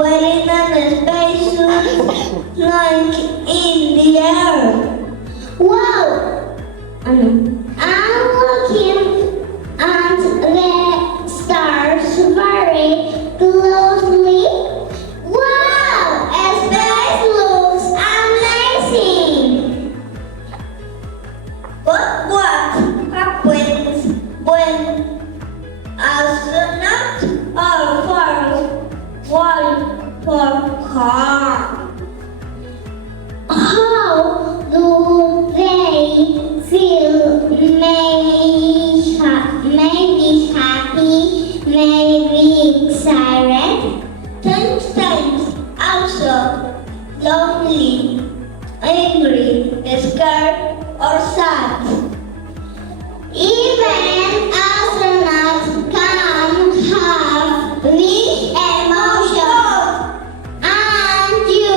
wearing a spacesuit flying in the air. Wow! I'm looking at the stars very closely. Wow! Space looks amazing! But what happens when astronauts are far for car? How do they feel? Maybe happy, maybe excited. Sometimes also lonely, angry, scared, or sad. Even astronauts can have these emotions, and you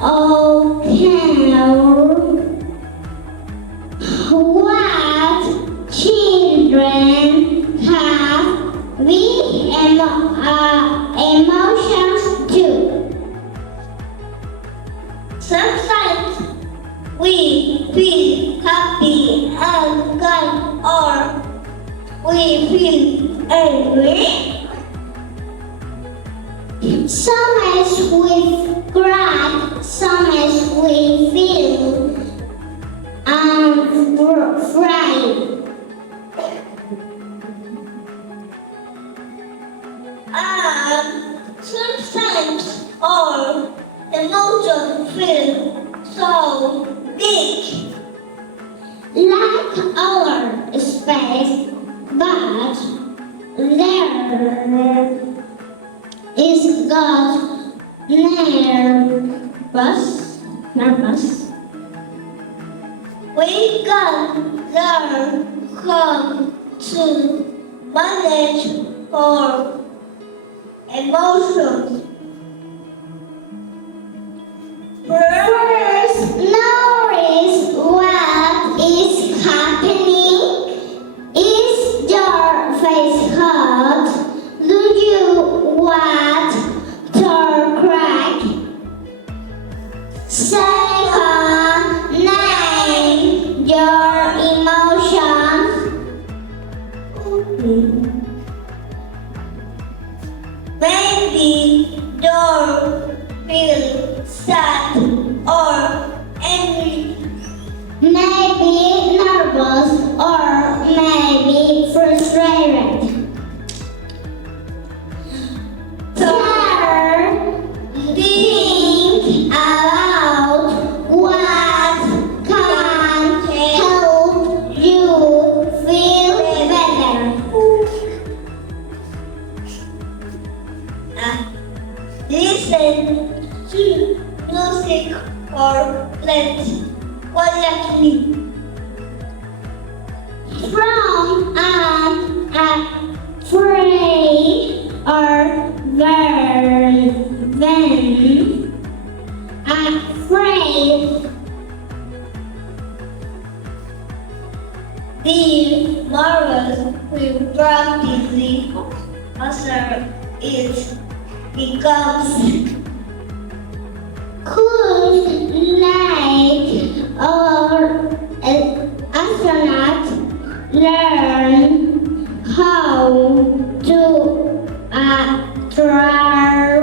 all know what children have these emotions too. Sometimes we feel happy and calm, or we feel angry. Some is we cry, some is we feel afraid. And sometimes our emotions feel so big, like our space, but there is God nervous. We can learn how to manage our emotions. First, notice what is happening. Is your face hot? Do you want to crack? Second, name your emotions. Maybe you feel sad or angry. Maybe nervous or maybe frustrated. Third, think about what can help you feel better. Listen to music or play quietly. From afraid or when afraid, the morals will practice after it becomes cool, like our astronaut learn how to travel.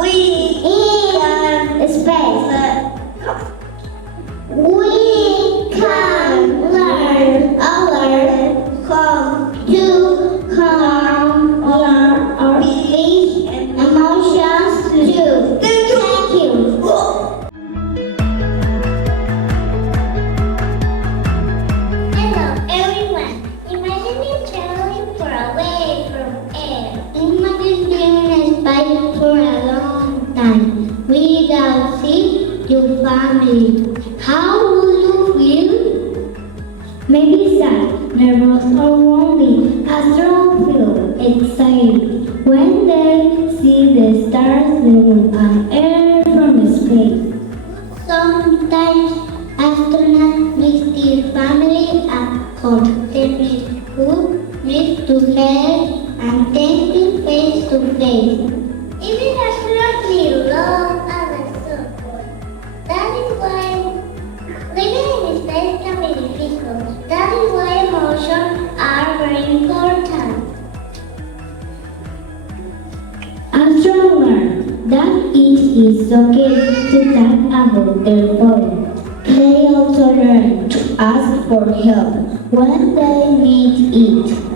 We in space. We can learn how to calm our big emotions too. Thank you. Hello everyone. Imagine you traveling far away from air. Imagine being in space for a long time without seeing your family. How will you feel? Maybe sad, nervous or lonely. Astronauts feel excited when they see the stars, the moon and air from space. Sometimes astronauts miss their family at home. They miss food, miss to play, and thank you face to face. space. Even astronauts need love and support. That is why living in space can be difficult. That is why emotions are very important. Astronomers that it is okay to talk about their problems. They also learn to ask for help when they need it.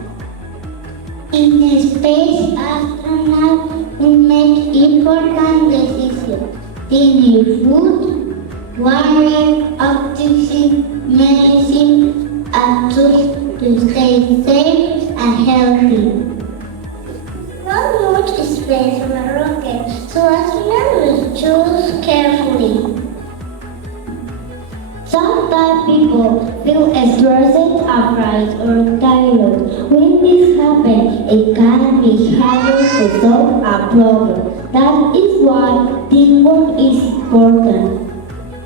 In space, astronauts will make important decisions. They need food, water, oxygen, medicine, and tools to stay safe and healthy. Not much space on a rocket, so astronauts will choose carefully. Sometimes people feel stressed, afraid, or tired. When this happens, it can be harder to solve a problem. That is why teamwork is important.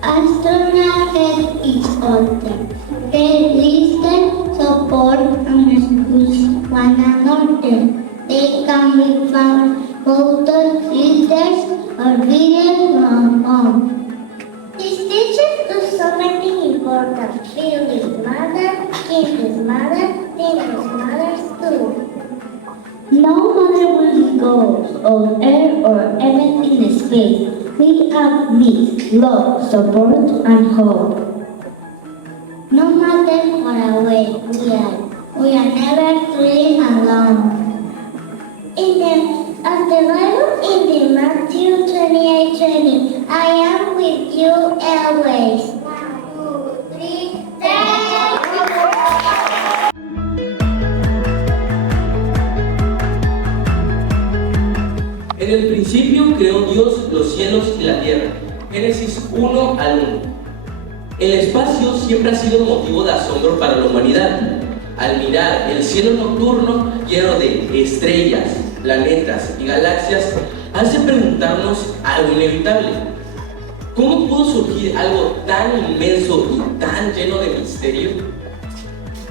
Astronauts help each other. They listen, support, and push one another. They can be found photos, filters, or videos from home. These teachers do so many important. Feeling mother, kids mother, teenage mothers too. No matter where we go, on air or even in space, we have needs, love, support, and hope. No matter how away we are never truly alone. As the Bible in the Matthew 28:20, I am with you always. 1, 2, 3, thank you. En el principio creó Dios los cielos y la tierra. Génesis 1 al 1. El espacio siempre ha sido motivo de asombro para la humanidad. Al mirar el cielo nocturno lleno de estrellas, planetas y galaxias, hace preguntarnos algo inevitable. ¿Cómo pudo surgir algo tan inmenso y tan lleno de misterio?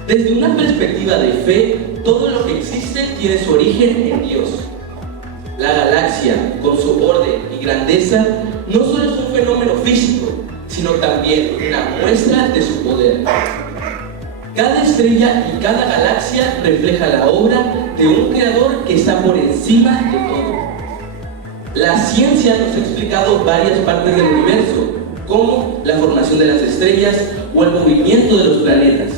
Desde una perspectiva de fe, todo lo que existe tiene su origen en Dios. La galaxia, con su orden y grandeza, no solo es un fenómeno físico, sino también una muestra de su poder. Cada estrella y cada galaxia refleja la obra de un creador que está por encima de todo. La ciencia nos ha explicado varias partes del universo, como la formación de las estrellas o el movimiento de los planetas.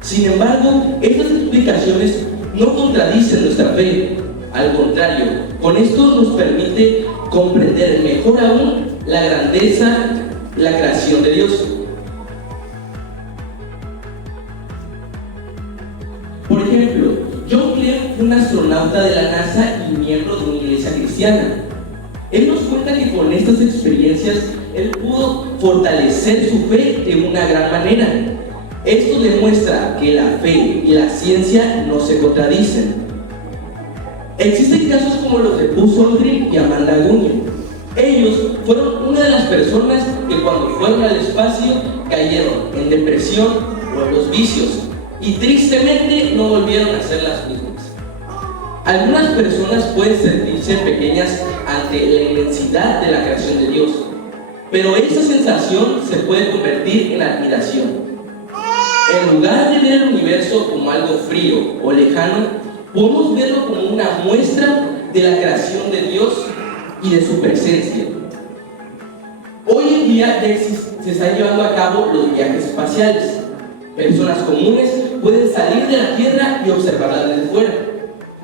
Sin embargo, estas explicaciones no contradicen nuestra fe. Al contrario, con esto nos permite comprender mejor aún la grandeza, la creación de Dios. Por ejemplo, John Glenn fue un astronauta de la NASA y miembro de una iglesia cristiana. Él nos cuenta que con estas experiencias él pudo fortalecer su fe de una gran manera. Esto demuestra que la fe y la ciencia no se contradicen. Existen casos como los de Buzz Aldrin y Amanda Gunning. Ellos fueron una de las personas que cuando fueron al espacio cayeron en depresión o en los vicios y tristemente no volvieron a ser las mismas. Algunas personas pueden sentirse pequeñas ante la inmensidad de la creación de Dios, pero esa sensación se puede convertir en admiración. En lugar de ver el universo como algo frío o lejano, podemos verlo como una muestra de la creación de Dios y de su presencia. Hoy en día se están llevando a cabo los viajes espaciales. Personas comunes pueden salir de la Tierra y observarla desde fuera.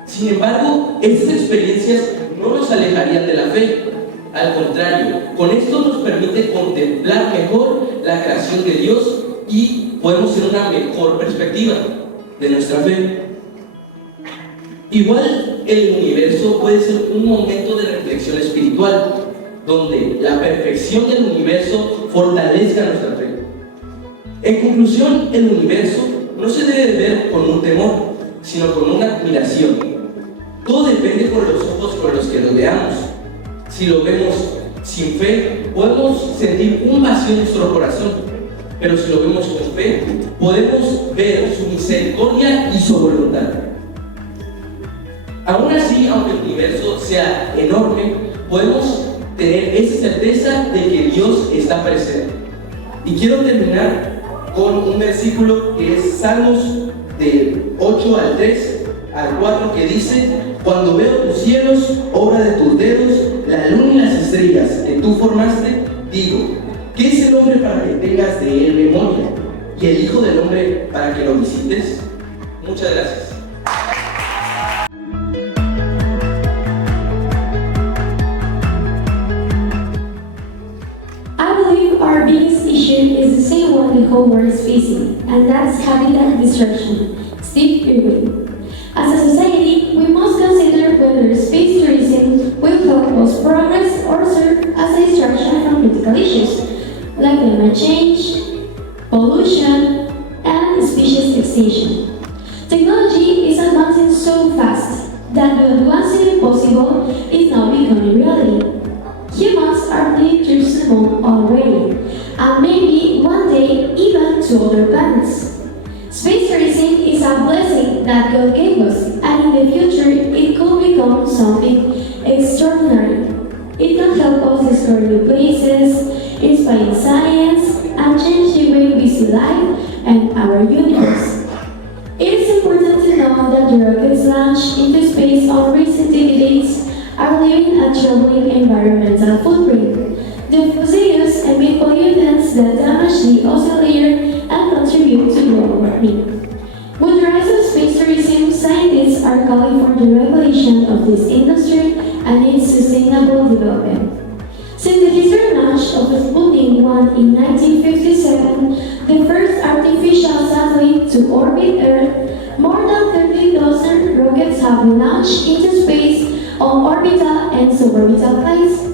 Sin embargo, estas experiencias no nos alejarían de la fe. Al contrario, con esto nos permite contemplar mejor la creación de Dios y podemos tener una mejor perspectiva de nuestra fe. Igual, el universo puede ser un momento de reflexión espiritual, donde la perfección del universo fortalezca nuestra fe. En conclusión, el universo no se debe ver con un temor, sino con una admiración. Todo depende con los ojos con los que lo veamos. Si lo vemos sin fe, podemos sentir un vacío en nuestro corazón, pero si lo vemos con fe, podemos ver su misericordia y su voluntad. Aún así, aunque el universo sea enorme, podemos tener esa certeza de que Dios está presente. Y quiero terminar con un versículo que es Salmos del 8 al 3 al 4, que dice: cuando veo tus cielos, obra de tus dedos, la luna y las estrellas que tú formaste, digo, ¿qué es el hombre para que tengas de él memoria? ¿Y el hijo del hombre para que lo visites? Muchas gracias. I believe our biggest issue is the same one the whole world is facing, and that's habitat destruction. Steve Irwin. As a society, we must consider whether space tourism will help us progress or serve as a distraction from critical issues like climate change, pollution, and species extinction. Technology is advancing so fast that what once seemed impossible is now becoming reality. Humans are planning trips to the moon already, and maybe one day even to other planets. Space tourism is a blessing that God gave us, and in the future it could become something extraordinary. It can help us discover new places, inspire science, and change the way we see life and our universe. It is important to know that the rockets launched into space on recent dates are leaving a troubling environmental footprint. The fusiliers emit pollutants that damage the ozone layer and contribute to global warming. With the rise of space tourism, scientists are calling for the regulation of this industry and its sustainable development. Since the historic launch of Sputnik 1 in 1957, the first artificial satellite to orbit Earth, more than 30,000 rockets have been launched into space on orbital and suborbital flights.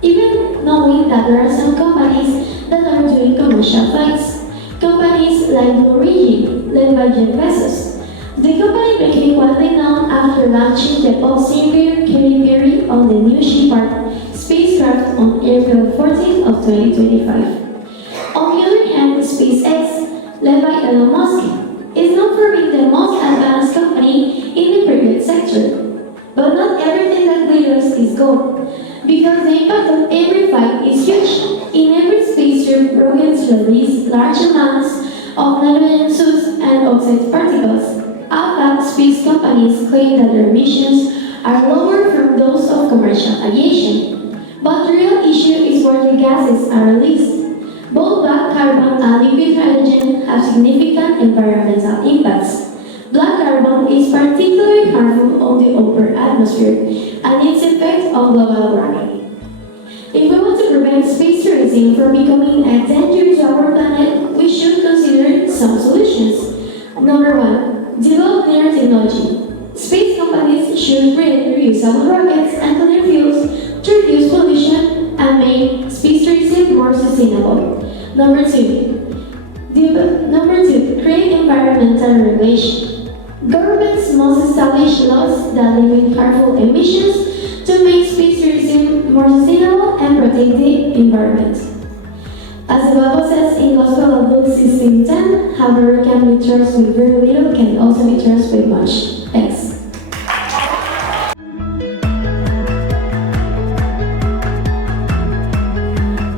Even knowing that there are some companies that are doing commercial flights, companies like Blue Origin, led by Jeff Bezos. The company became widely known after launching the all-seater Katy Perry on the New Shepard spacecraft on April 14 of 2025. On the other hand, SpaceX, led by Elon Musk, is known for being the most advanced company in the private sector. But not everything that glitters is gold, because the impact of every flight is huge. In every spacesuit, rockets release large amounts of nitrogen soot and oxide particles. Alpha space companies claim that their emissions are lower from those of commercial aviation. But the real issue is where the gases are released. Both black carbon and liquid hydrogen have significant environmental impacts. Black carbon is particularly harmful on the upper atmosphere and its effect on global warming. If we want to prevent space tourism from becoming a danger to our planet, we should consider some solutions. Number 1, develop cleaner technology. Space companies should create reusable rockets and cleaner fuels to reduce pollution and make space tourism more sustainable. Number 2, create environmental regulation. Governments must establish laws that limit harmful emissions to make space tourism more sustainable and protect the environment. As the Bible says in Gospel of Luke 16:10, however can be trusted with very little can also be trusted with much. Thanks.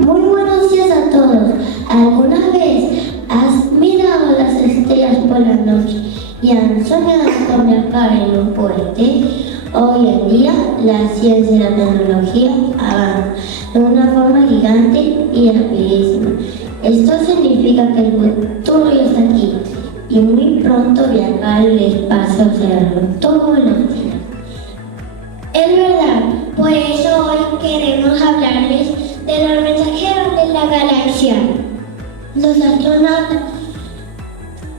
Muy buenos días a todos. ¿Alguna vez has mirado las estrellas por la noche y han soñado con viajar en un cohete? Hoy en día, la ciencia y la tecnología avanzan de una forma gigante y rapidísima. Esto significa que el futuro ya está aquí y muy pronto viajar al espacio observando todo el cielo. Es verdad, por eso hoy queremos hablarles de los mensajeros de la galaxia. Los astronautas,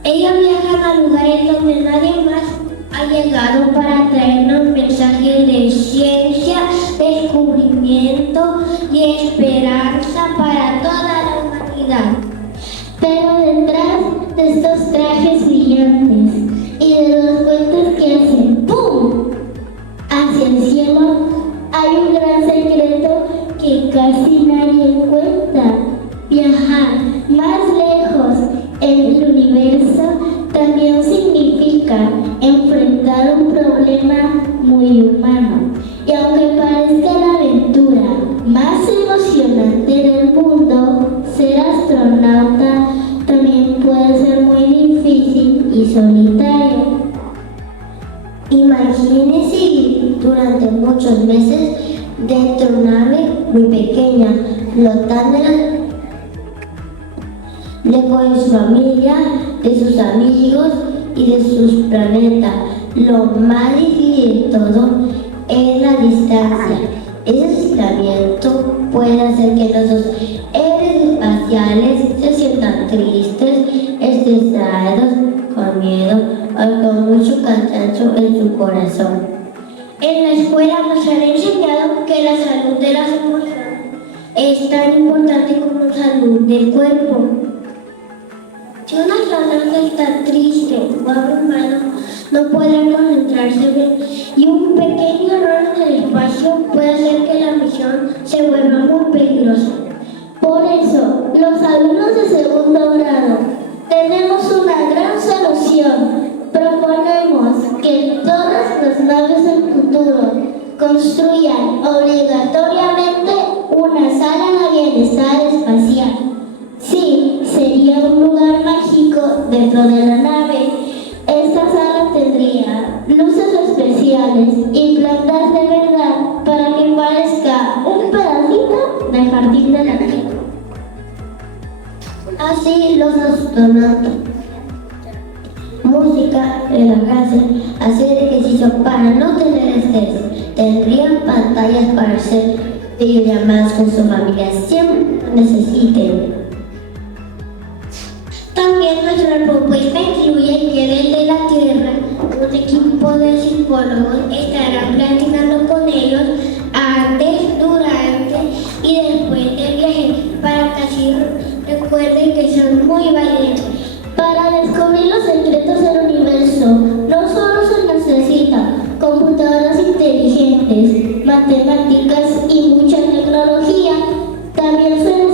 ellos viajan a lugares donde nadie más ha llegado para traernos mensajes de ciencia, descubrimiento y esperanza para toda la humanidad. Pero detrás de estos trajes brillantes y de los cohetes que hacen ¡pum! Hacia el cielo, hay un gran secreto que casi nadie cuenta. Viajar más lejos en el universo también significa enfrentar un problema Imagínense ir durante muchos meses dentro de una nave muy pequeña, flotando lejos de su familia, de sus amigos y de sus planetas. Lo más difícil de todo es la distancia. Ese aislamiento puede hacer que nuestros héroes espaciales se sientan tristes, estresados, con miedo o con mucho cansancio en su corazón. En la escuela nos han enseñado que la salud de las emociones es tan importante como la salud del cuerpo. Si una persona está triste o abrumado, no puede concentrarse bien y un pequeño error en el espacio puede hacer que la misión se vuelva muy peligrosa. Por eso, los alumnos de segundo grado tenemos una gran solución. Proponemos que todas las naves del futuro construyan obligatoriamente una sala de bienestar espacial. Sí, sería un lugar mágico dentro de la nave. Esta sala tendría luces especiales y plantas de verdad para que parezca un pedacito de jardín de la Tierra. Así los astronautas, música, relajarse, hacer ejercicio para no tener estrés, tendrían pantallas para hacer videollamadas con su familia siempre que necesiten. También nuestra propuesta incluye que desde la Tierra un equipo de psicólogos estará platicando con ellos antes, durante y después del viaje para que así recuerden que son muy valientes. Para descubrir los secretos del universo no solo se necesitan computadoras inteligentes, matemáticas y mucha tecnología, también se